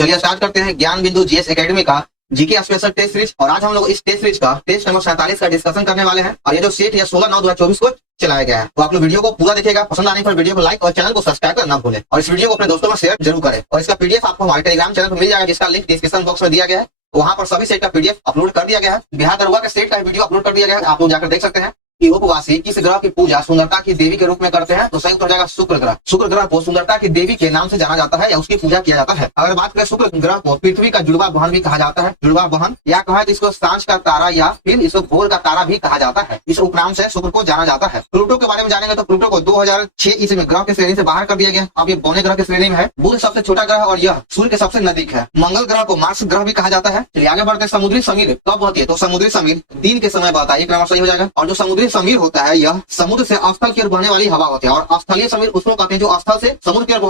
चलिए स्टार्ट करते हैं ज्ञान बिंदु जीएस एकेडमी का जीके स्पेशल टेस्ट सीरीज। और आज हम लोग इस टेस्ट सीरीज का टेस्ट नंबर 47 का डिस्कशन करने वाले हैं। और ये जो सेट है 16/9/2024 को चलाया गया है। तो आप लोग वीडियो को पूरा देखिएगा, पसंद आने पर वीडियो को लाइक और चैनल को सब्सक्राइब करना ना भूलें। और इस वीडियो को अपने दोस्तों में शेयर जरूर करें। और इसका पीडीएफ आपको हमारे टेलीग्राम चैनल पर मिल जाएगा, जिसका लिंक डिस्क्रिप्शन बॉक्स में दिया गया है। वहाँ पर सभी सेट का पीडीएफ अपलोड कर दिया गया है। बिहार दरगाह के सेट का वीडियो अपलोड कर दिया गया है, आप लोग जाकर देख सकते हैं। उपवासी किस ग्रह की पूजा सुंदरता की देवी के रूप में करते हैं? तो सही उत्तर हो जाएगा शुक्र ग्रह। शुक्र ग्रह को सुंदरता की देवी के नाम से जाना जाता है या उसकी पूजा किया जाता है। अगर बात करें शुक्र ग्रह को पृथ्वी का जुड़वा बहन भी कहा जाता है। जुड़वा बहन या कहा इसको सांझ का तारा या फिर इसको भोर का तारा भी कहा जाता है। इस उपनाम से शुक्र को जाना जाता है। प्लूटो के बारे में जानेंगे तो प्लूटो को 2006 ईस्वी में ग्रह की श्रेणी से बाहर कर दिया गया। अब ये बौने ग्रह की श्रेणी में है। बुध सबसे छोटा ग्रह और यह सूर्य के सबसे नजदीक है। मंगल ग्रह को मार्स ग्रह भी कहा जाता है। चलिए आगे बढ़ते हैं। समुद्री समीर कब बहती है? तो समुद्री समीर दिन के समय बहता है, एक नंबर सही हो जाएगा। और जो समुद्री समीर होता है समुद्र से स्थल की ओर बहने वाली हवा होती है। और स्थलीय समीर उसको कहते हैं जो स्थल से समुद्र की ओर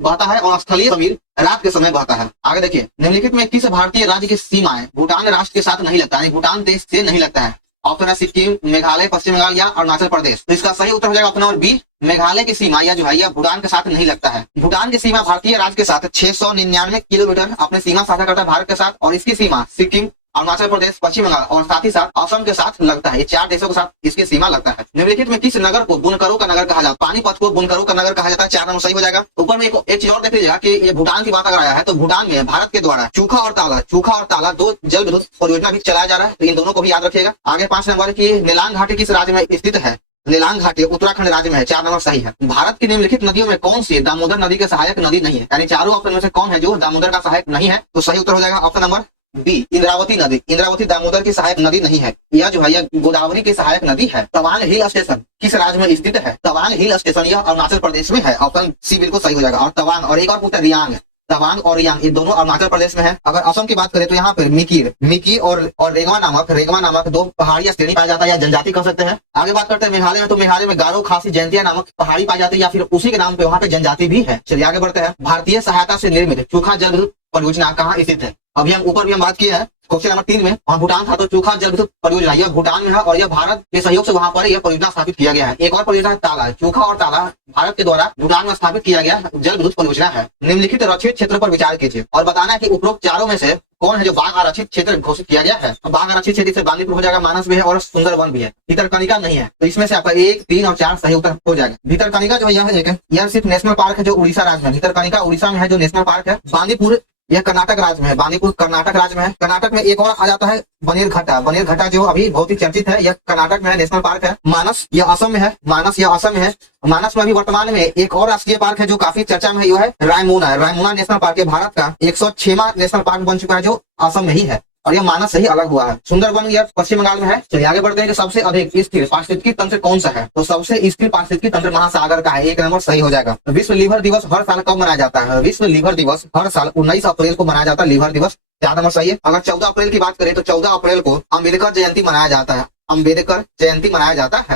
बहता है। और स्थलीय समीर रात के समय बहता है। आगे देखिए, निम्नलिखित में किस भारतीय राज्य की सीमाएं भूटान राष्ट्र के साथ नहीं लगता है, भूटान देश से नहीं लगता है? ऑप्शन है सिक्किम, मेघालय, पश्चिम बंगाल या अरुणाचल प्रदेश। तो इसका सही उत्तर हो जाएगा ऑप्शन नंबर बी, मेघालय की सीमा या जो है यह भूटान के साथ नहीं लगता है। भूटान की सीमा भारतीय राज्य के साथ 699 किलोमीटर अपने सीमा साझा करता है भारत के साथ। और इसकी सीमा सिक्किम, अरुणाचल प्रदेश, पश्चिम बंगाल और साथ ही साथ असम के साथ लगता है। ये 4 देशों के साथ इसकी सीमा लगता है। निम्नलिखित में किस नगर को बुनकरों का नगर कहा जाता है? पानीपत को बुनकरों का नगर कहा जाता है। 4 नंबर सही हो जाएगा। ऊपर में एक चीज और देख लीजिएगा कि ये भूटान की बात अगर आया है तो भूटान में भारत के द्वारा चूखा और ताला 2 जल विद्युत परियोजना भी चलाया जा रहा है। तो इन दोनों को भी याद रखिएगा। आगे 5 नंबर की नेलांग घाटी किस राज्य में स्थित है? नेलांग घाटी उत्तराखंड राज्य में है। 4 नंबर सही है। भारत की निम्नलिखित नदियों में कौन सी दामोदर नदी के सहायक नदी नहीं है? यानी चारों ऑप्शन में से कौन है जो दामोदर का सहायक नहीं है? तो सही उत्तर हो जाएगा ऑप्शन नंबर बी, इंद्रावती नदी। इंद्रावती दामोदर की सहायक नदी नहीं है। यह जो है यह गोदावरी की सहायक नदी है। तवांग हिल स्टेशन किस राज्य में स्थित है? तवांग हिल स्टेशन यह अरुणाचल प्रदेश में है। ऑप्शन सी बिल्कुल सही हो जाएगा। और तवांग और एक और पूछता रियांग, तवांग और रियांग ये दोनों अरुणाचल प्रदेश में है। अगर असम की बात करें तो यहाँ पर मिकी और रेगमा नामक 2 पहाड़ी श्रेणी पाया जाता है या जनजाति कह सकते हैं। आगे बात करते हैं मेघालय में। तो मेघालय में गारो, खासी, जयंतिया नामक पहाड़ी पाई जाती है या फिर उसी के नाम पे वहाँ पे जनजाति भी है। चलिए आगे बढ़ते हैं। भारतीय सहायता से निर्मित चूखा जल विद्युत परियोजना कहाँ स्थित है? अभी हम ऊपर भी हम बात किए हैं क्वेश्चन नंबर 3 में। और भूटान था तो चूखा जल विद्युत परियोजना यह भूटान में है और यह भारत के सहयोग से वहाँ पर यह परियोजना स्थापित किया गया है। एक और परियोजना ताला, चूखा और ताला भारत के द्वारा भूटान में स्थापित किया गया जल विद्युत परियोजना है। निम्नलिखित रक्षित क्षेत्रों पर विचार कीजिए और बताना है कि उपरोक्त चारों में से कौन है जो बाघ आरक्षित क्षेत्र घोषित किया गया है? बाघ आरक्षित क्षेत्र से बांदीपुर हो जाएगा, मानस भी है और सुंदरवन भी है। भितरकनिका नहीं है। तो इसमें से आपका 1, 3 और 4 सही उत्तर हो जाएगा। भितरकनिका जो यह सिर्फ नेशनल पार्क है जो उड़ीसा राज्य में। भितरकनिका उड़ीसा में है जो नेशनल पार्क है। बांदीपुर यह कर्नाटक राज्य में है। बांदीपुर कर्नाटक राज्य में है। कर्नाटक में एक और आ जाता है बनेरघट्टा जो अभी बहुत ही चर्चित है। यह कर्नाटक में है, नेशनल पार्क है। मानस यह असम में है। मानस में अभी वर्तमान में एक और राष्ट्रीय पार्क है जो काफी चर्चा में है, यह है रायमोना नेशनल पार्क। भारत का 106वां नेशनल पार्क बन चुका है जो असम में ही है। और यह मानस से ही अलग हुआ है। सुंदरवन यह पश्चिम बंगाल में है। चलिए आगे बढ़ते हैं कि सबसे अधिक स्थिर पारिस्थितिकी तंत्र कौन सा है? तो सबसे स्थिर पारिस्थितिकी तंत्र महासागर का है। 1 नंबर सही हो जाएगा। विश्व लीवर दिवस हर साल कब मनाया जाता है? विश्व लीवर दिवस हर साल 19 अप्रैल को मनाया जाता है। लीवर दिवस 4 नंबर सही है। अगर 14 अप्रैल की बात करें तो 14 अप्रैल को अम्बेडकर जयंती मनाया जाता है।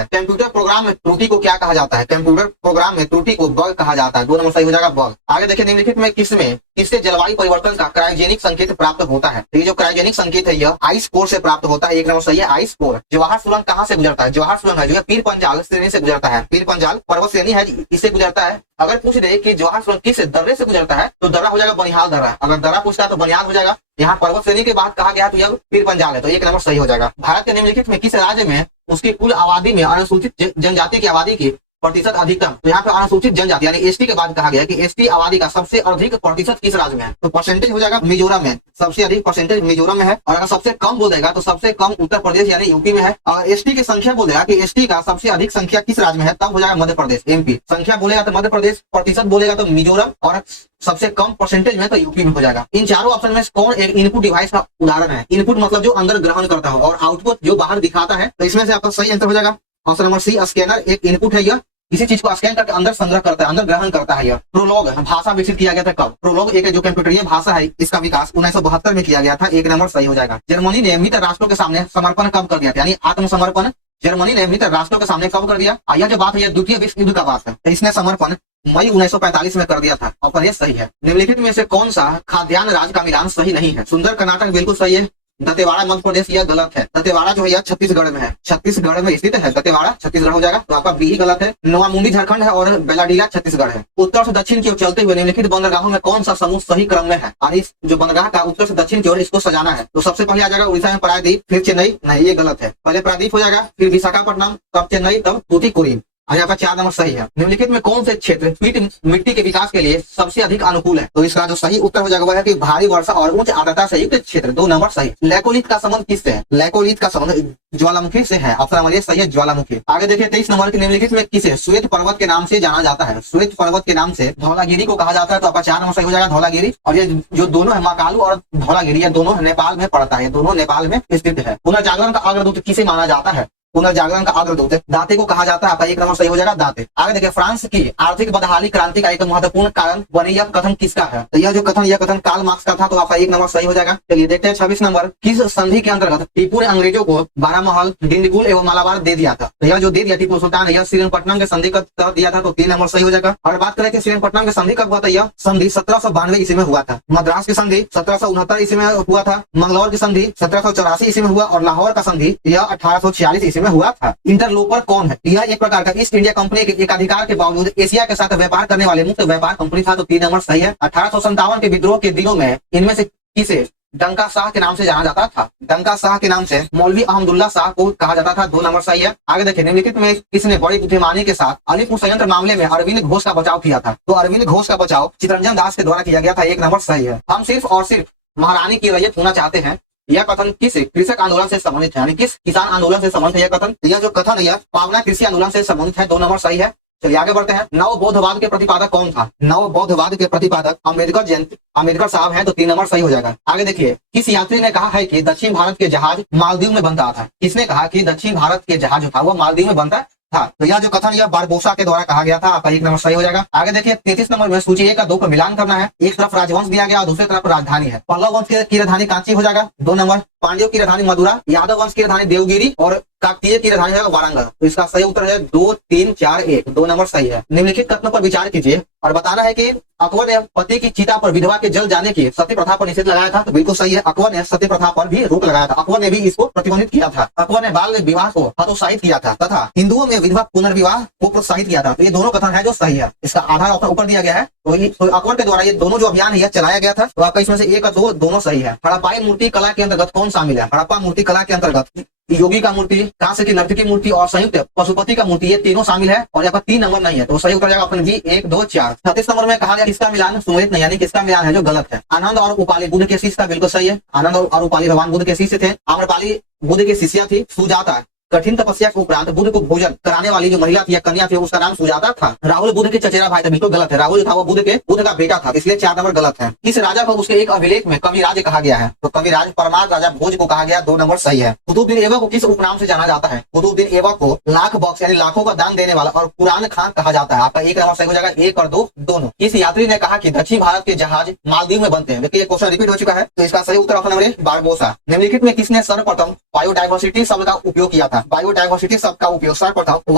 कंप्यूटर प्रोग्राम में त्रुटि को क्या कहा जाता है? कंप्यूटर प्रोग्राम में त्रुटि को बग कहा जाता है। 2 नंबर सही हो जाएगा बग। आगे देखिए, निम्नलिखित में किससे जलवायु परिवर्तन का क्रायोजेनिक संकेत प्राप्त होता है? तो ये जो क्रायोजेनिक संकेत है यह आइस कोर से प्राप्त होता है। 1 नंबर सही है, आइस कोर। जवाहर सुरंग कहाँ से गुजरता है? जवाहर सुरंग है जो है पीर पंजाल श्रेणी से गुजरता है। पीर पंजाल पर्वत श्रेणी है, इससे गुजरता है। अगर पूछ दे कि जवाहर सुरंग किस दर्रे से गुजरता है तो दर्रा हो जाएगा बनिहाल दर्रा। अगर दर्रा पूछता है तो बनिहाल हो जाएगा। यहाँ पर्वत श्रेणी के बाद कहा गया तो यह पीर पंजाल है। तो 1 नंबर सही हो जाएगा। भारत के निम्नलिखित में किस राज्य में उसकी कुल आबादी में अनुसूचित जनजाति की आबादी की प्रतिशत अधिकतम? तो यहाँ पे अनुसूचित जनजाति यानी एसटी के बाद कहा गया कि एसटी आबादी का सबसे अधिक प्रतिशत किस राज्य में है? तो परसेंटेज हो जाएगा मिजोरम में। सबसे अधिक परसेंटेज मिजोरम में है। और अगर सबसे कम बोल देगा तो सबसे कम उत्तर प्रदेश यानी यूपी में है। और एसटी की संख्या बोल देगा कि एसटी का सबसे अधिक संख्या किस राज्य में है, तब हो जाएगा मध्य प्रदेश, एमपी। संख्या बोलेगा तो मध्य प्रदेश, प्रतिशत बोलेगा तो मिजोरम और सबसे कम परसेंटेज में तो यूपी में हो जाएगा। इन चारों ऑप्शन में कौन एक इनपुट डिवाइस का उदाहरण है? इनपुट मतलब जो अंदर ग्रहण करता हो और आउटपुट जो बाहर दिखाता है। तो इसमें से आपका सही आंसर हो जाएगा ऑप्शन नंबर सी, स्कैनर एक इनपुट है। यह किसी चीज को स्कैन करके अंदर संग्रह करता है, अंदर ग्रहण करता है। यह प्रोलॉग भाषा विकसित किया गया था कब? प्रोलॉग एक जो कंप्यूटरीय भाषा है, इसका विकास 1972 में किया गया था। 1 नंबर सही हो जाएगा। जर्मनी ने मित्र राष्ट्रों के सामने समर्पण कब कर दिया था? यानी आत्मसमर्पण जर्मनी ने मित्र राष्ट्रों के सामने कब कर दिया? यह जो बात है यह द्वितीय विश्व युद्ध का बात है। तो इसने समर्पण मई 1945 में कर दिया था। ऑप्शन ये सही है। निम्नलिखित में से कौन सा खाद्यान्न राज्य का मिलान सही नहीं है? सुंदर कर्नाटक बिल्कुल सही है। दंतेवाड़ा मध्य प्रदेश, यह गलत है। दंतेवाड़ा जो है यह छत्तीसगढ़ में है, छत्तीसगढ़ में स्थित है दंतेवाड़ा, छत्तीसगढ़ हो जाएगा। तो आपका बी ही गलत है। नोवामुंडी झारखंड है और बेलाडीला छत्तीसगढ़ है। उत्तर से दक्षिण की ओर चलते हुए निम्नलिखित बंदरगाहों में कौन सा समूह सही क्रम में है? और इस जो बंदरगाह का उत्तर से दक्षिण की ओर इसको सजाना है। तो सबसे पहले आ जाएगा उड़ीसा में प्रायद्वीप, फिर चेन्नई, नहीं ये गलत है। पहले प्रायद्वीप हो जाएगा, फिर विशाखापट्टनम, तब चेन्नई, तब तूतीकोरिन। और यहाँ पर 4 नंबर सही है। निम्नलिखित में कौन से क्षेत्र पीट मिट्टी के विकास के लिए सबसे अधिक अनुकूल है? तो इसका जो सही उत्तर हो जाएगा वह है कि भारी वर्षा और उच्च आर्द्रता से युक्त क्षेत्र। 2 नंबर सही। लैकोलिथ का संबंध किससे है? लैकोलिथ का संबंध ज्वालामुखी से है। ऑप्शन नंबर ए सही है, ज्वालामुखी। आगे देखिए 23 नंबर के निम्नलिखित में किसे श्वेत पर्वत के नाम से जाना जाता है? श्वेत पर्वत के नाम से धौलागिरी को कहा जाता है। तो आपका 4 नंबर सही हो जाएगा, धौलागिरी। और ये जो दोनों है महाकालू और धौलागिरी, ये दोनों नेपाल में पड़ता है, दोनों नेपाल में स्थित है। पुनर्जागरण का अग्रदूत किसे माना जाता है? पुनर्जागरण का अग्रदूत दाते को कहा जाता है। आपका 1 नंबर सही हो जाएगा, दाते। आगे देखिए फ्रांस की आर्थिक बदहाली क्रांति का एक महत्वपूर्ण कारण बनी, यह कथन किसका है? तो यह कथन कार्ल मार्क्स का था। तो आपका 1 नंबर सही हो जाएगा। चलिए देखते हैं 26 नंबर, किस संधि के अंतर्गत टीपू ने अंग्रेजों को बारामहल, डिंडीगुल एवं मालाबार दे दिया था? तो यह जो दे दिया टीपू सुल्तान, यह श्रीरंगपट्टनम के संधि का तहत दिया था। तो 3 नंबर सही हो जाएगा। और बात करें कि श्रीरंगपट्टनम के संधि कब हुआ था? यह संधि 1792 ईस्वी में हुआ था। मद्रास की संधि 1769 ईस्वी में हुआ था। मंगलौर की संधि 1784 ईस्वी में हुआ और लाहौर का संधि यह 1846 ईस्वी में हुआ था। इंटरलोपर कौन है? यह एक प्रकार का ईस्ट इंडिया कंपनी के एक अधिकार के बावजूद एशिया के साथ व्यापार करने वाले मुक्त व्यापार कंपनी था। तो 3 नंबर सही है। 1857 के विद्रोह के दिनों में इनमें से किसे डंका शाह के नाम से जाना जाता था? डंका शाह के नाम से मौलवी अहमदुल्ला शाह को कहा जाता था। 2 नंबर सही है। आगे देखिए निम्नलिखित में किसने बड़ी बुद्धिमानी के साथ अलीपुर संयंत्र मामले में अरविंद घोष का बचाव किया था? तो अरविंद घोष का बचाव चितरंजन दास के द्वारा किया गया था। 1 नंबर सही है। हम सिर्फ और सिर्फ महारानी की रैयत होना चाहते हैं, यह कथन किस कृषक आंदोलन से संबंधित है? यानी किस किसान आंदोलन से संबंधित है यह कथन? यह जो कथन है पावना कृषि आंदोलन से संबंधित है। 2 नंबर सही है। चलिए आगे बढ़ते हैं। नव बौद्धवाद के प्रतिपादक कौन था? नव बौद्धवाद के प्रतिपादक अम्बेडकर साहब हैं। तो 3 नंबर सही हो जाएगा। आगे देखिए किस यात्री ने कहा है कि दक्षिण भारत के जहाज मालदीव में बनता था? किसने कहा कि दक्षिण भारत के जहाज जो था वह मालदीव में बनता था? तो यह जो कथन यह बारबोसा के द्वारा कहा गया था। आपका 1 नंबर सही हो जाएगा। आगे देखिए 33 नंबर में सूची 1 का 2 का मिलान करना है। एक तरफ राजवंश दिया गया और दूसरी तरफ राजधानी है। पल्लव वंश की राजधानी कांची हो जाएगा। 2 नंबर पांड्यों की राजधानी मदुरा, यादव वंश की राजधानी देवगिरी और काकतीय की राजधानी है वारंगल। तो इसका सही उत्तर है 2, 3, 4, 1। 2 नंबर सही है। निम्नलिखित कथनों पर विचार कीजिए और बताना है कि अकबर ने पति की चिता पर विधवा के जल जाने की सती प्रथा पर निषेध लगाया था। तो बिल्कुल सही है, अकबर ने सती प्रथा पर भी रोक लगाया था। अकबर ने भी इसको प्रतिबंधित किया था। अकबर ने बाल विवाह को हतोत्साहित किया था तथा हिंदुओं में विधवा पुनर्विवाह को प्रोत्साहित किया था। तो ये दोनों कथन है जो सही है। इसका आधार ऑप्शन ऊपर दिया गया है। तो अकबर के द्वारा ये दोनों जो अभियान है यह चलाया गया था। तो आपका इसमें से 1 और 2 दोनों सही है। हड़प्पाई मूर्ति कला के अंतर्गत कौन शामिल है? हड़प्पा मूर्ति कला के अंतर्गत योगी का मूर्ति, कांस्य की नर्तकी मूर्ति और संयुक्त पशुपति का मूर्ति, ये तीनों शामिल है। और यहाँ पर 3 नंबर नहीं है। तो सही उत्तर जाएगा ऑप्शन बी 1, 2, 4। 36 नंबर में कहा गया किसका मिलान सुमेलित नहीं, यानी किसका मिलान है जो गलत है? आनंद और उपाली बुद्ध के शिष्य था। बिल्कुल सही है। आनंद और उपाली भगवान बुद्ध के शिष्य थे। आम्रपाली बुद्ध की शिष्या थी। सुजाता कठिन तपस्या के उपरांत बुद्ध को भोजन कराने वाली जो महिला थी या कन्या थी उसका नाम सुजाता था। राहुल बुद्ध के चचेरा भाई था। बिल्कुल गलत है। राहुल था वो बुद्ध का बेटा था, इसलिए 4 नंबर गलत है। इस राजा को उसके एक अभिलेख में कविराज कहा गया है। तो कविराज परमार राजा भोज को कहा गया। 2 नंबर सही है। कुतुबुद्दीन ऐबक को किस उपनाम से जाना जाता है? कुतुबुद्दीन ऐबक को लाख बख्श यानी लाखों का दान देने वाला और कुरान खां कहा जाता है। आपका 1 नंबर सही हो जाएगा। 1 और 2 दोनों। किस यात्री ने कहा कि दक्षिण भारत के जहाज मालदीव में बनते हैं? देखिए क्वेश्चन रिपीट हो चुका है। तो इसका सही उत्तर ऑप्शन नंबर 1 बारबोसा। निम्नलिखित में किसने सर्वप्रथम बायोडाइवर्सिटी शब्द का उपयोग किया था? बायोडाइवर्सिटी शब्द का उपयोग सर्वप्रथम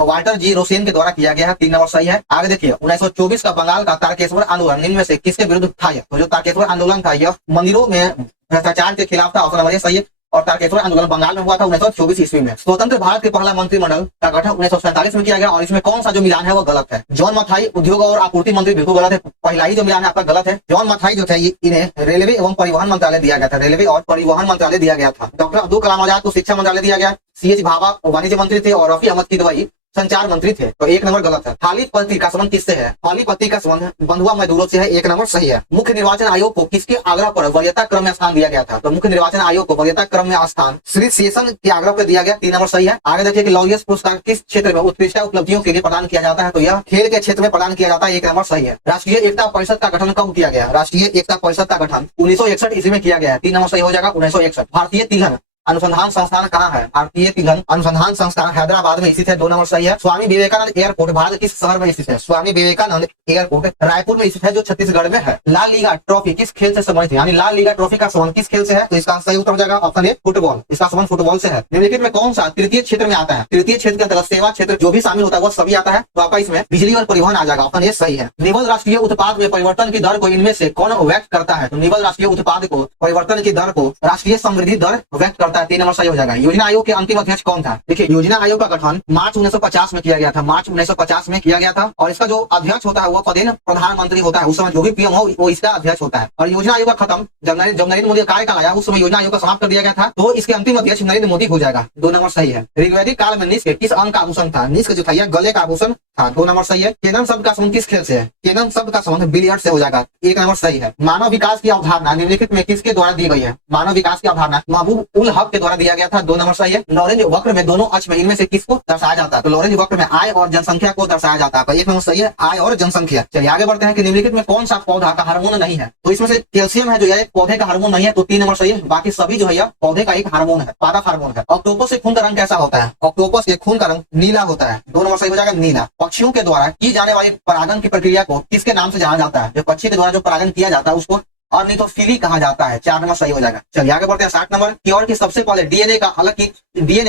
वाल्टर जी रोसेन के द्वारा किया गया है। 3 नंबर सही है। आगे देखिए 1924 का बंगाल का तारकेश्वर आंदोलन इनमें से किसके विरुद्ध था? तो जो तारकेश्वर आंदोलन था यह मंदिरों में भ्रष्टाचार के खिलाफ था। ऑप्शन नंबर ए सही है। और तारकेश्वर आंदोलन बंगाल में हुआ था 1924 ईस्वी में। स्वतंत्र भारत के पहला मंत्रिमंडल का गठन 1947 में किया गया और इसमें कौन सा जो मिलान है वो गलत है? जॉन मथाई उद्योग और आपूर्ति मंत्री बिल्कुल गलत है। पहला ही जो मिलान है आपका गलत है। जॉन मथाई जो थे इन्हें रेलवे एवं परिवहन मंत्रालय दिया गया था। रेलवे और परिवहन मंत्रालय दिया गया था। डॉक्टर अब्दुल कलाम आजाद को शिक्षा मंत्रालय दिया गया। CH भाभा वाणिज्य मंत्री थे और रफी अहमद किदवई संचार मंत्री थे। तो 1 नंबर गलत है। थाली पत्ती का संबंध किससे है? थाली पत्ती का संबंध बंधुआ मजदूरों से है। 1 नंबर सही है। मुख्य निर्वाचन आयोग को किसके आग्रह पर वरीयता क्रम में स्थान दिया गया था? तो मुख्य निर्वाचन आयोग को वरीयता क्रम में स्थान श्री शेषन के आग्रह पर दिया गया। 3 नंबर सही है। आगे देखिए कि लॉरियस पुरस्कार किस क्षेत्र में उत्कृष्ट उपलब्धियों के लिए प्रदान किया जाता है? तो यह खेल के क्षेत्र में प्रदान किया जाता है। 1 नंबर सही है। राष्ट्रीय एकता परिषद का गठन कब किया गया? राष्ट्रीय एकता परिषद का गठन 1961 ईस्वी में किया गया है। 3 नंबर सही हो जाएगा 1961। भारतीय तिलहन अनुसंधान संस्थान कहाँ है? भारतीय तीघन अनुसंधान संस्थान हैदराबाद में स्थित है, 2 नंबर सही है। स्वामी विवेकानंद एयरपोर्ट भारत किस शहर में स्थित है? स्वामी विवेकानंद एयरपोर्ट रायपुर में स्थित है, जो छत्तीसगढ़ में है। लाल लीगा ट्रॉफी किस खेल से संबंधित है? यानी लाल लीगा ट्रॉफी का संबंध किस खेल से है? तो इसका सही उत्तर हो जाएगा ऑप्शन ए फुटबॉल। इसका संबंध फुटबॉल से है। निम्नलिखित में कौन सा तृतीय क्षेत्र में आता है? तृतीय क्षेत्र के अंतर्गत सेवा क्षेत्र जो भी शामिल होता है वह सभी आता है, तो आपका इसमें बिजली और परिवहन आ जाएगा, ऑप्शन ए सही है। निवल राष्ट्रीय उत्पाद में परिवर्तन की दर को इनमें से कौन व्यक्त करता है? तो निवल राष्ट्रीय उत्पाद को परिवर्तन की दर को राष्ट्रीय समृद्धि दर व्यक्त करता है, 3 नंबर सही हो जाएगा। योजना आयोग के अंतिम अध्यक्ष कौन था? देखिए, योजना आयोग का गठन मार्च 1950 में किया गया था, मार्च 1950 में किया गया था, और इसका जो अध्यक्ष होता है वो पदेन प्रधानमंत्री होता है। उस समय जो भी पीएम हो वो इसका अध्यक्ष होता है। और योजना आयोग का खत्म जब नरेंद्र मोदी कार्यकाल आया, उस समय योजना आयोग का समाप्त कर दिया गया था, तो इसके अंतिम अध्यक्ष नरेंद्र मोदी हो जाएगा, 2 नंबर सही है। ऋग्वैदिक काल में निष्क किस अंग का आभूषण था? निष्क जो था यह गले का आभूषण था, 2 नंबर सही है। केनन शब्द का संबंध किस खेल से है? केनन शब्द का संबंध बिलियर्ड से हो जाएगा, 1 नंबर सही है। मानव विकास की अवधारणा निम्नलिखित में किसके द्वारा दी गई है? मानव विकास की अवधारणा महबूब उल हक के द्वारा दिया गया था, 2 नंबर सही है। लॉरेंज वक्र में दोनों अक्ष में इनमें से किसको दर्शाया जाता है? तो लॉरेंज वक्र में आय और जनसंख्या को दर्शाया जाता है, 1 नंबर सही है, आय और जनसंख्या। चलिए आगे बढ़ते हैं कि निम्नलिखित में कौन सा पौधा का हार्मोन नहीं है? तो इसमें से कैल्शियम है जो है पौधे का हार्मोन नहीं है, तो 3 नंबर सही है। बाकी सभी जो है यह पौधे का एक हार्मोन है, पादप हार्मोन है। ऑक्टोपस के खून का रंग कैसा होता है? ऑक्टोपस के खून का रंग नीला होता है, 2 नंबर सही हो जाएगा, नीला। पक्षियों के द्वारा की जाने वाली परागन की प्रक्रिया को किसके नाम से जाना जाता है? जो पक्षी के द्वारा जो परागन किया जाता है उसको और नहीं तो फिली कहा जाता है, 4 नंबर सही हो जाएगा। चलिए आगे बढ़ते हैं 60 नंबर की ओर। सबसे पहले डीएनए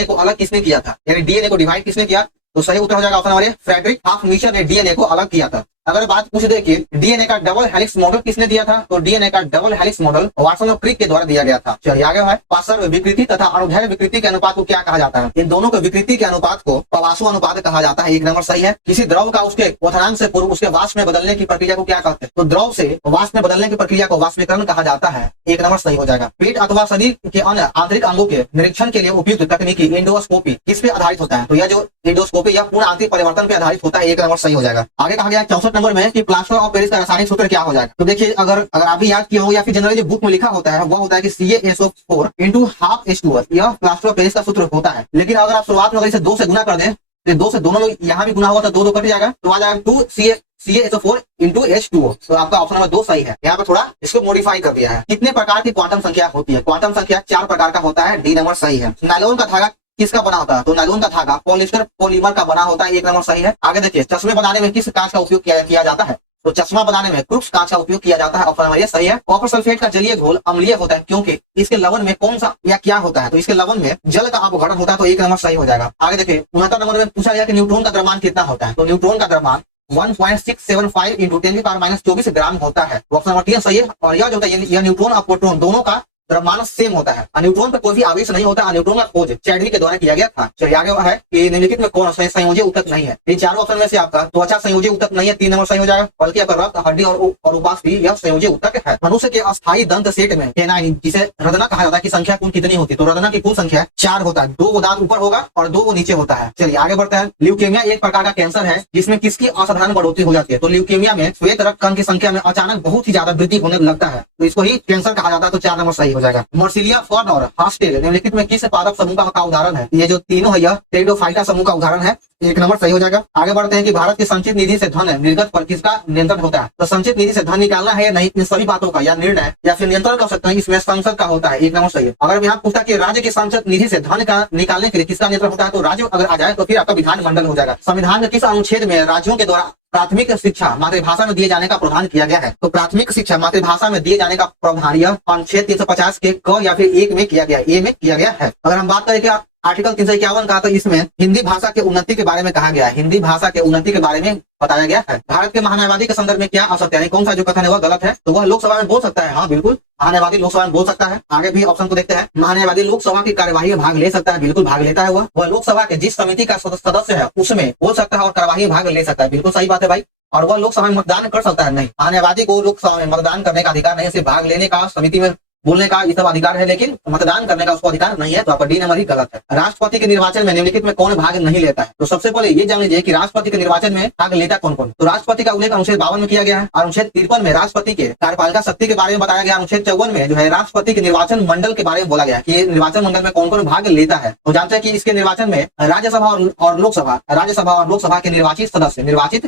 को अलग किसने किया था? यानी डीएनए को डिवाइड किसने किया? तो सही उत्तर हो जाएगा ऑप्शन नंबर ए फ्रेडरिक हाफमिचर ने डीएनए को अलग किया था। अगर बात पूछ दे कि डीएनए का डबल हेलिक्स मॉडल किसने दिया था? तो डीएनए का डबल हेलिक्स मॉडल वाटसन और क्रिक के द्वारा दिया गया था। चलिए आगे है पार्श्व विकृति तथा अनुदैर्घ्य विकृति के अनुपात को क्या कहा जाता है? इन दोनों के विकृति के अनुपात को पवासु अनुपात कहा जाता है, 1 नंबर सही है। किसी द्रव का उसके क्वथनांक से पूर्व उसके वाष्प में बदलने की प्रक्रिया को क्या कहते हैं? तो द्रव से वाष्प में बदलने की प्रक्रिया को वाष्पीकरण कहा जाता है, 1 नंबर सही हो जाएगा। पेट अथवा शरीर के अन्य आंतरिक अंगों के निरीक्षण के लिए उपयुक्त तकनीकी एंडोस्कोपी किस पे आधारित होता है? तो यह जो एंडोस्कोपी यह पूर्ण आंतरिक परिवर्तन पे आधारित होता है, 1 नंबर सही हो जाएगा। आगे कहा गया 64 नंबर में कि प्लास्टर ऑफ पेरिस का रासायनिक सूत्र क्या हो जाएगा? तो देखिए, अगर आप भी याद किए हो या फिर जनरली बुक में लिखा होता है वो होता है कि CaSO4 × ½ H2O, यह प्लास्टर ऑफ पेरिस का सूत्र होता है। लेकिन अगर आप शुरुआत में अगर इसे 2 से गुना कर दें, तो 2 से दोनों में यहाँ भी गुना हुआ तो 2 कट जाएगा, तो आ जाएगा 2CaSO4 × H2O। तो आपका ऑप्शन नंबर 2 सही है। यहाँ पे थोड़ा इसको मॉडिफाई कर दिया है। कितने प्रकार की क्वांटम संख्या होती है? क्वांटम संख्या 4 प्रकार का होता है, D नंबर सही है। नायलॉन का धागा किसका बना होता है? तो नायलॉन का धागा पॉलिस्टर पॉलीमर का बना होता है, 1 नंबर सही है। आगे देखिए, चश्मे बनाने में किस कांच का उपयोग किया जाता है? तो चश्मा बनाने में क्रूक्स कांच का उपयोग किया जाता है, ऑप्शन नंबर ए सही है। कॉपर सल्फेट का जलीय घोल अम्लीय होता है क्योंकि इसके लवण में कौन सा या क्या होता है? तो इसके लवण में जल का अपघटन होता है, तो 1 नंबर सही हो जाएगा। आगे देखिए 69 नंबर में पूछा गया कि न्यूट्रॉन का द्रव्यमान कितना होता है? तो न्यूट्रॉन का द्रव्यमान 1.675 × 10⁻24 ग्राम होता है, ऑप्शन नंबर 3 सही है। और यह जो होता है यह न्यूट्रॉन और प्रोटॉन दोनों का द्रव्यमान सेम होता है। न्यूट्रॉन पर कोई भी आवेश नहीं होता। न्यूट्रॉन का खोज चैडविक के द्वारा किया गया था। चलिए आगे है कि निम्नलिखित में कौन संयोजी ऊतक नहीं है? इन चारों ऑप्शन में से आपका त्वचा संयोजी ऊतक नहीं है, 3 नंबर सही हो जाएगा। बल्कि आपका रक्त, हड्डी और उपास्थि यह संयोजी ऊतक है। मनुष्य के अस्थायी दंत सेट में कैनाइन जिसे रदना कहा जाता है की संख्या कुल कितनी होती है? तो रदना की कुल संख्या 4 होता है, 2 दांत ऊपर होगा और 2 नीचे होता है। चलिए आगे बढ़ते हैं। ल्यूकेमिया एक प्रकार का कैंसर है जिसमें किसकी असाधारण बढ़ोतरी हो जाती है? तो ल्यूकेमिया में श्वेत रक्त कण की संख्या में अचानक बहुत ही ज्यादा वृद्धि होने लगता है, तो इसको ही कैंसर कहा जाता है, तो 4 नंबर सही हो जाएगा। मर्सिलिया फॉर्न और हॉस्टेल निम्नलिखित में किस पादप समूह का उदाहरण है? ये जो तीनों है यह टेरिडोफाइटा समूह का उदाहरण है, 1 नंबर सही हो जाएगा। आगे बढ़ते हैं कि भारत की संचित निधि से धन निर्गत पर किसका नियंत्रण होता है? तो संचित निधि से धन निकालना है या नहीं, इन सभी बातों का या निर्णय या फिर नियंत्रण कर सकते हैं, इसमें संसद का होता है, 1 नंबर सही है। अगर यहाँ पूछता कि राज्य की संचित निधि से धन का निकालने के लिए किसका नियंत्रण होता है? तो राज्य अगर आ जाए तो फिर आपका विधानमंडल हो जाएगा। संविधान के किस अनुच्छेद में राज्यों के द्वारा प्राथमिक शिक्षा मातृभाषा में दिए जाने का प्रावधान किया गया है? तो प्राथमिक शिक्षा मातृभाषा में दिए जाने का प्रावधान यह अनुच्छेद 350 के क या फिर 1 में किया गया, ए में किया गया है। अगर हम बात करें कि आर्टिकल 351 का, तो इसमें हिंदी भाषा के उन्नति के बारे में कहा गया है, हिंदी भाषा के उन्नति के बारे में बताया गया है। भारत के महान्यायवादी के संदर्भ में क्या असत्य यानी कौन सा जो कथन है वह गलत है? तो वह लोकसभा में बोल सकता है, हाँ बिल्कुल महान्यायवादी लोकसभा में बोल सकता है। आगे भी ऑप्शन को देखते हैं। महान्यायवादी लोकसभा की कार्यवाही में भाग ले सकता है, बिल्कुल भाग लेता है। वह लोकसभा के जिस समिति का सदस्य है उसमें बोल सकता है और कार्यवाही में भाग ले सकता है, बिल्कुल सही बात है भाई। और वह लोकसभा में मतदान कर सकता है? नहीं, महान्यायवादी को लोकसभा में मतदान करने का अधिकार नहीं, सिर्फ भाग लेने का, समिति में बोलने का ये सब अधिकार है, लेकिन मतदान करने का उसको अधिकार नहीं है, तो आपका डी नंबर ही गलत है। राष्ट्रपति के निर्वाचन में निम्नलिखित में कौन भाग नहीं लेता है? तो सबसे पहले ये जान लीजिए कि राष्ट्रपति के निर्वाचन में भाग लेता कौन कौन। तो राष्ट्रपति का उल्लेख अनुच्छेद 52 में किया गया है। अनुच्छेद 53 में राष्ट्रपति के कार्यपालिका शक्ति के बारे में बताया गया। अनुच्छेद 54 में जो है राष्ट्रपति के निर्वाचन मंडल के बारे में बोला गया कि निर्वाचन मंडल में कौन कौन भाग लेता है। तो जानते हैं कि इसके निर्वाचन में राज्यसभा और लोकसभा के निर्वाचित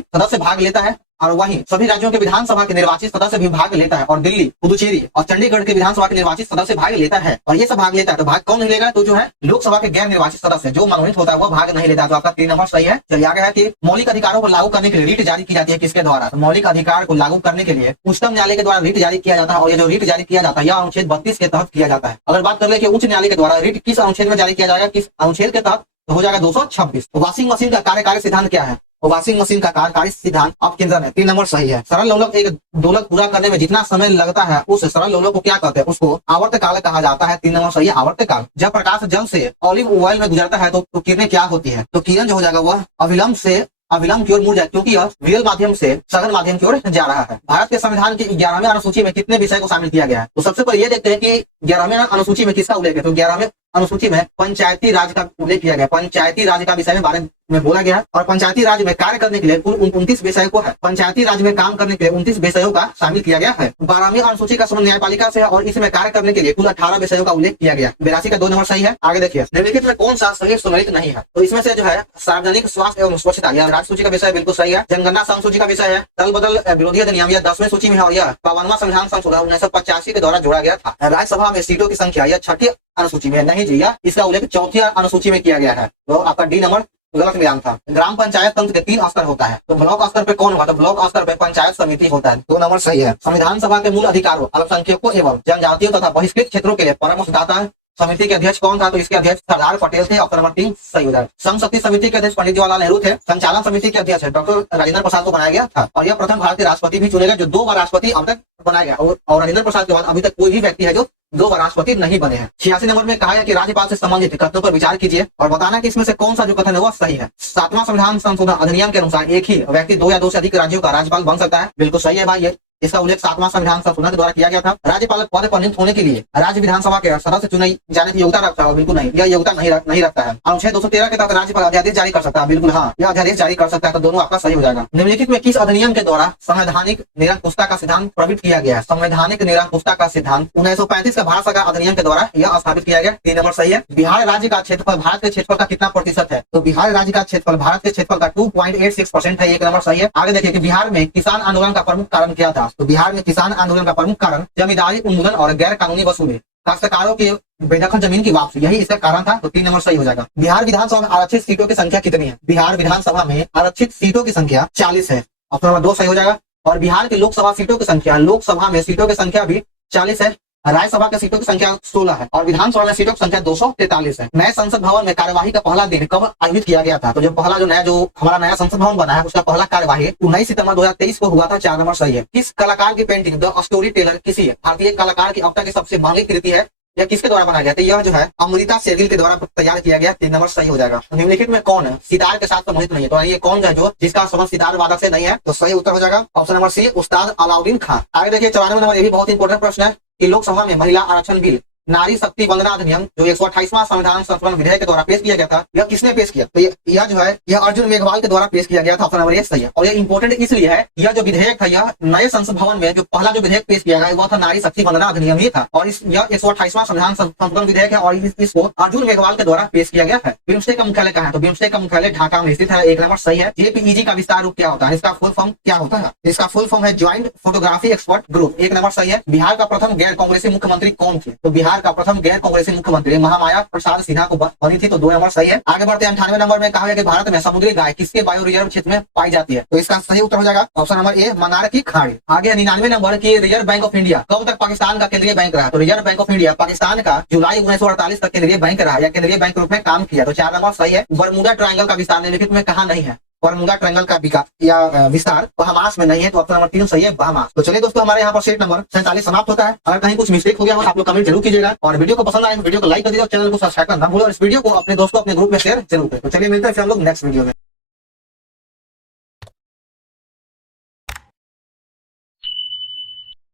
सदस्य भाग लेता है और वहीं सभी राज्यों के विधानसभा के निर्वाचित सदस्य भी भाग लेता है, और दिल्ली, पुदुचेरी और चंडीगढ़ के विधानसभा के निर्वाचित सदस्य भाग लेता है। और ये सब भाग लेता है तो भाग कौन नहीं लेगा, तो जो है लोकसभा के गैर निर्वाचित सदस्य जो मनोनीत होता है वह भाग नहीं लेता। तो आपका 3 नंबर सही है। चलिए आगे है कि मौलिक अधिकारों को लागू करने के लिए रीट जारी की जाती है किसके द्वारा। तो मौलिक अधिकार को लागू करने के लिए उच्चतम न्यायालय के द्वारा रीट जारी किया जाता है, और ये जो रीट जारी किया जाता है यह अनुच्छेद 32 के तहत किया जाता है। अगर बात कर ले कि उच्च न्यायालय के द्वारा रीट किस अनुच्छेद में जारी किया जाएगा, किस अनुच्छेद के तहत, तो हो जाएगा 226। तो वॉशिंग मशीन का कार्यकारी सिद्धांत क्या है, वॉशिंग मशीन का कार्यकारी सिद्धांत अब केंद्र है। 3 नंबर सही है। सरल लोलक एक दोलक पूरा करने में जितना समय लगता है उस सरल लोलक को क्या कहते हैं, उसको आवर्तकाल कहा जाता है। 3 नंबर सही है, आवर्तकाल। जब प्रकाश जल से ऑलिव ऑयल में गुजरता है तो किरणें क्या होती है, तो किरण जो हो जाएगा वह अविलंब की ओर मुड़ जाए, क्योंकि यह विरल माध्यम से सघन माध्यम की ओर जा रहा है। भारत के संविधान की 11वीं अनुसूची में कितने विषय को शामिल किया गया है, तो सबसे पहले ये देखते हैं कि 11वीं अनुसूची में किसका उल्लेख है। तो 11वीं अनुसूची में पंचायती राज का उल्लेख किया गया। पंचायती राज का विषय में बारे में बोला गया, और पंचायती राज में कार्य करने के लिए कुल 29 विषयों को है, पंचायती राज में काम करने के लिए 29 विषयों का शामिल किया गया है। 12वीं अनुसूची का संबंध न्यायपालिका से है, और इसमें कार्य करने के लिए कुल 18 विषयों का उल्लेख किया गया। 82 का 2 नंबर सही है। आगे देखिए, निम्नलिखित में कौन सा सही सम्मिलित नहीं है, तो इसमें से जो है सार्वजनिक स्वास्थ्य एवं स्वच्छता यह राज्य सूची का विषय बिल्कुल सही है। जनगणना संसूची का विषय है। दल बदल विरोधी अधिनियम यह 10वीं सूची में है, और यह 52वां संविधान संशोधन 1985 के द्वारा जोड़ा गया था। राज्यसभा में सीटों की संख्या यह 6ठी अनुसूची में नहीं जी, इसका उल्लेख 4थी अनुसूची में किया गया है। तो आपका डी नंबर गलत मिलान था। ग्राम पंचायत तंत्र के 3 स्तर होता है, तो ब्लॉक स्तर पे कौन होगा, तो ब्लॉक स्तर पे पंचायत समिति होता है। 2 नंबर सही है। संविधान सभा के मूल अधिकारों, अल्पसंख्यकों एवं जनजातियों तथा बहिष्कृत क्षेत्रों के लिए परामर्शदाता समिति के अध्यक्ष कौन था, तो इसके अध्यक्ष सरदार पटेल थे। ऑप्शन नंबर 3 सही हो जाएगा। संघ शक्ति समिति के अध्यक्ष पंडित जवाहरलाल नेहरू थे। संचालन समिति के अध्यक्ष डॉक्टर राजेंद्र प्रसाद को बनाया गया था, और यह प्रथम भारतीय राष्ट्रपति भी चुने गए जो 2 बार राष्ट्रपति अब तक बनाया गया, और राजेंद्र प्रसाद के बाद अभी तक कोई भी व्यक्ति है जो 2 बार राष्ट्रपति नहीं बने हैं। 86 नंबर में कहा है कि राज्यपाल से संबंधित कथनों पर विचार कीजिए और बताना कि इसमें से कौन सा जो कथन है वह सही है। 7वां संविधान संशोधन अधिनियम के अनुसार एक ही व्यक्ति 2 या 2 से अधिक राज्यों का राज्यपाल बन सकता है। बिल्कुल सही है भाई, ये इसका उल्लेख 7वां संविधान संशोधन के द्वारा किया गया था। राज्यपाल पद पर नियुक्त होने के लिए राज्य विधानसभा के सदस्य चुने जाने की योग्यता रखता है, बिल्कुल नहीं, यह योग्यता नहीं रखता है। अनुच्छेद 213 के तहत राज्यपाल अध्यादेश जारी कर सकता है, बिल्कुल हाँ, यह अध्यादेश जारी कर सकता है। तो दोनों आपका सही हो जाएगा। निम्नलिखित में किस अधिनियम के द्वारा संवैधानिक निरंकुशता का सिद्धांत प्रवृत्त किया गया है। संवैधानिक निरंकुशता का सिद्धांत 1935 का भारत सरकार अधिनियम के द्वारा यह स्थापित किया गया। 3 नंबर सही है। बिहार राज्य का क्षेत्रफल भारत के क्षेत्रफल का कितना प्रतिशत है, तो बिहार राज्य का क्षेत्रफल भारत के क्षेत्रफल का 2.86% है। 1 नंबर सही है। आगे देखिए कि बिहार में किसान आंदोलन का प्रमुख कारण क्या था, तो बिहार में किसान आंदोलन का प्रमुख कारण जमींदारी उन्मूलन और गैर कानूनी वसूली, काश्तकारों की बेदखल जमीन की वापसी, यही इसका कारण था। तो 3 नंबर सही हो जाएगा। बिहार विधानसभा में आरक्षित सीटों की संख्या कितनी है, बिहार विधानसभा में आरक्षित सीटों की संख्या 40 है। ऑप्शन नंबर 2 सही हो जाएगा। और बिहार की लोकसभा सीटों की संख्या, लोकसभा में सीटों की संख्या भी 40 है। राज्यसभा की सीटों की संख्या 16 है, और विधानसभा में सीटों की संख्या 243 है। नए संसद भवन में कार्यवाही का पहला दिन कब आयोजित किया गया था, तो जो पहला जो हमारा नया संसद भवन बना है उसका पहला कार्यवाही 19 सितंबर 2023 को हुआ था। 4 नंबर सही है। किस कलाकार की पेंटिंग द स्टोरी टेलर किसी भारतीय कलाकार की अब तक की सबसे महंगी कृति है, यह किसके द्वारा बनाया गया था, यह जो है अमृता शेरगिल के द्वारा तैयार किया गया। 3 नंबर सही हो जाएगा। निम्नलिखित में कौन है सितार के साथ संबंधित नहीं है, तो ये कौन है जो जिसका संबंध सितार वादक से नहीं है, तो सही उत्तर हो जाएगा ऑप्शन नंबर सी उस्ताद अलाउद्दीन खान। आगे देखिए 94 नंबर, ये भी बहुत इंपॉर्टेंट प्रश्न है कि लोकसभा में महिला आरक्षण बिल नारी शक्ति वंदना अधिनियम जो 128वां संविधान संशोधन विधेयक के द्वारा पेश किया गया था, यह किसने पेश किया, तो यह जो है यह अर्जुन मेघवाल के द्वारा पेश किया गया था। ऑप्शन नंबर 1 सही है। और यह इंपॉर्टेंट इसलिए है, यह जो विधेयक था यह नए संसद भवन में जो पहला जो विधेयक पेश किया गया वह था नारी शक्ति वंदना अधिनियम ही था, और यह 128वां संविधान संशोधन विधेयक है, और इसको अर्जुन मेघवाल के द्वारा पेश किया गया है। बिम्स्टेक का मुख्यालय कहाँ है, तो बिम्स्टेक का मुख्यालय ढाका में स्थित है। 1 नंबर सही है। JPEG का विस्तार रूप क्या होता है, इसका फुल फॉर्म क्या होता है, इसका फुल फॉर्म है joint photography expert group. 1 number सही है। बिहार का प्रथम गैर कांग्रेसी मुख्यमंत्री कौन थे, तो बिहार का प्रथम गैर कांग्रेसी मुख्यमंत्री महामाया प्रसाद सिन्हा को बनी थी। तो 2 नंबर सही है। आगे बढ़ते हैं 98 नंबर में कहा गया कि भारत में समुद्री गाय किसके बायो रिजर्व क्षेत्र में पाई जाती है, तो इसका सही उत्तर हो जाएगा ऑप्शन नंबर ए मन्नार की खाड़ी। आगे 99 नंबर की रिजर्व बैंक ऑफ इंडिया कब तक पाकिस्तान का केंद्रीय बैंक रहा, तो reserve bank of India Pakistan का जुलाई 1948 तक केंद्रीय बैंक रहा या केंद्रीय बैंक के रूप में काम किया। तो 4 नंबर सही है। बरमूडा ट्रायंगल का विस्तार निम्नलिखित में कहा नहीं है, बरमूडा ट्रायंगल का विस्तार बहामास में नहीं है, तो ऑप्शन नंबर 3 सही है बहामास। तो चलिए दोस्तों, हमारे यहाँ पर सेट नंबर 47 समाप्त होता है। अगर कहीं कुछ मिस्टेक हो गया हो आप लोग कमेंट जरूर कीजिएगा, और वीडियो को पसंद आए तो वीडियो को लाइक कर दीजिए और चैनल को सब्सक्राइब करना ना भूलो, और इस वीडियो को अपने दोस्तों अपने ग्रुप में शेयर जरूर करें। तो चलिए मिलते हैं फिर हम लोग नेक्स्ट वीडियो में।